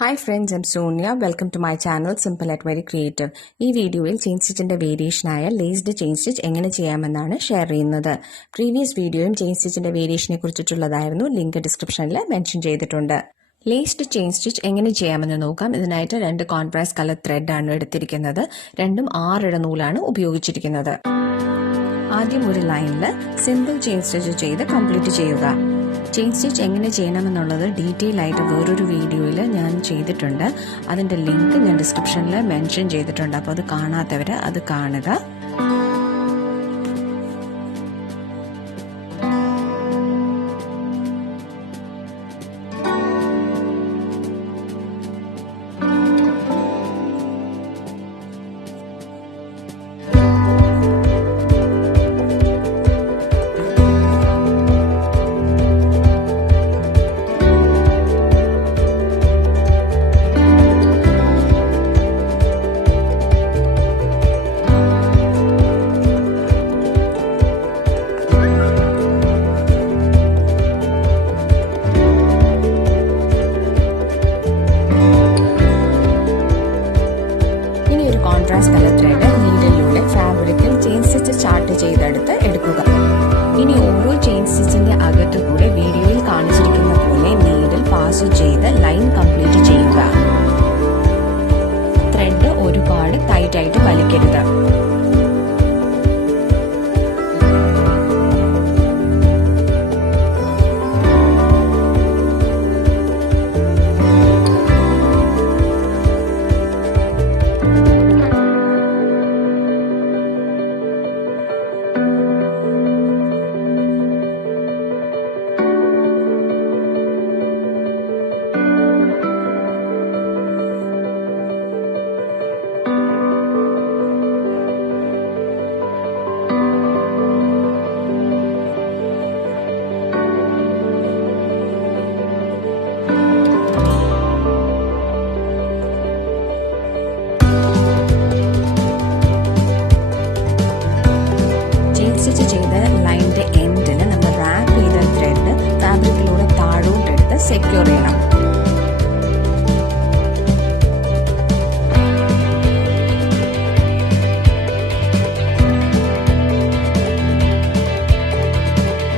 Hi friends, I'm Sonia. Welcome to my channel Simple at Very Creative. ഈ വീഡിയോയിൽ chain സ്റ്റിച്ചിന്റെ വേരിയേഷനായ laced chain stitch എങ്ങനെ ചെയ്യാമെന്നാണ് share ചെയ്യുന്നത്. Previous വീഡിയോയും ചെയിൻ സ്റ്റിച്ചിന്റെ വേരിയേഷനെ കുറിച്ചിട്ടുള്ളതായിരുന്നു. ലിങ്ക് ഡിസ്ക്രിപ്ഷനിൽ മെൻഷൻ ചെയ്തിട്ടുണ്ട്. ലേസ്ഡ് ചെയിൻ സ്റ്റിച്ച് എങ്ങനെ ചെയ്യാമെന്ന് നോക്കാം. ഇതിനായിട്ട് 2 കോൺട്രാസ്റ്റ് കളർ ത്രെഡ് ആണ് എടുത്തിരിക്കുന്നത്. രണ്ടും 6 നൂലാണ് ഉപയോഗിച്ചിരിക്കുന്നത്. ആദ്യം ഒരു ലൈനിൽ സിമ്പിൾ ചെയിൻ സ്റ്റിച്ച് ചെയ്ത് കംപ്ലീറ്റ് ചെയ്യുക. ചെയിൻ സ്റ്റിച്ച് എങ്ങനെ ചെയ്യണമെന്നുള്ളത് ഡീറ്റെയിൽ ആയിട്ട് വേറൊരു വീഡിയോയിൽ ഞാൻ ചെയ്തിട്ടുണ്ട്. അതിൻ്റെ ലിങ്ക് ഞാൻ ഡിസ്ക്രിപ്ഷനിൽ മെൻഷൻ ചെയ്തിട്ടുണ്ട്. അപ്പോൾ അത് കാണാത്തവർ അത് കാണുക. കോൺട്രാസ്റ്റ് കളർ ത്രെഡ് നീഡിലൂടെ ഫാബ്രിക്കിൽ ചെയിൻ സ്റ്റിച്ച് ചാർട്ട് ചെയ്തെടുത്ത് എടുക്കുക. ഇനി ഓരോ ചെയിൻ സ്റ്റിച്ചിന്റെ അകത്തുകൂടെ വീഡിയോയിൽ കാണിച്ചിരിക്കുന്ന പോലെ നീഡിൽ പാസ് ചെയ്ത് ലൈൻ കംപ്ലീറ്റ് ചെയ്യുക. ത്രെഡ് ഒരുപാട് ടൈറ്റായിട്ട് വലിക്കരുത്. സ്റ്റിച്ച് ചെയ്ത ലൈനിന്റെ എൻഡിൽ നമ്മൾ റാപ്പ് ചെയ്ത ത്രെഡ് ഫാബ്രിക്കിലൂടെ താഴോട്ടെടുത്ത് സെക്യൂർ ചെയ്യണം.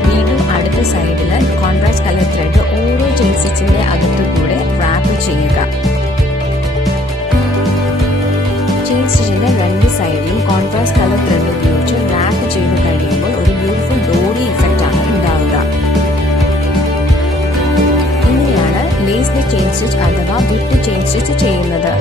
വീണ്ടും അടുത്ത സൈഡിൽ കോൺട്രാസ്റ്റ് കളർ ത്രെഡ് ഓരോ ചെയിൻ സ്റ്റിച്ചിന്റെ അകത്തുകൂടെ റാപ്പ് ചെയ്യുക. ചെയിൻ സ്റ്റിച്ചിന്റെ 2 സൈഡിലും കോൺട്രാസ്റ്റ് കളർ ത്രെഡ് ഉപയോഗിച്ച് റാപ്പ് ചെയ്ത് കഴിയുമ്പോൾ ഒരു ബ്യൂട്ടിഫുൾ ഡോറി ഇഫക്റ്റ് ആണ് ഉണ്ടാവുക. ഇങ്ങനെയാണ് ലേസ്ഡ് ചെയിൻ സ്റ്റിച്ച് അഥവാ വിട്ട് ചെയിൻ സ്റ്റിച്ച് ചെയ്യുന്നത്.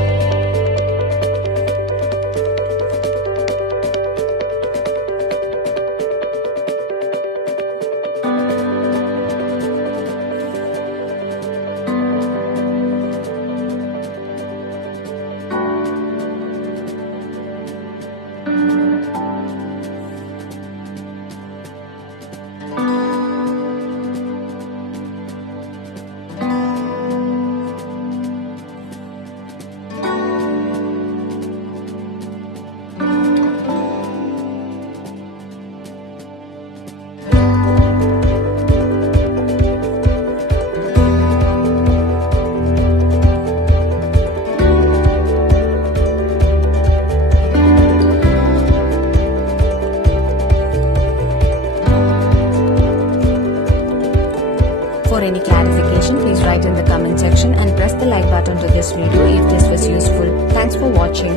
For any clarification, please write in the comment section and press the like button to this video if this was useful. Thanks for watching.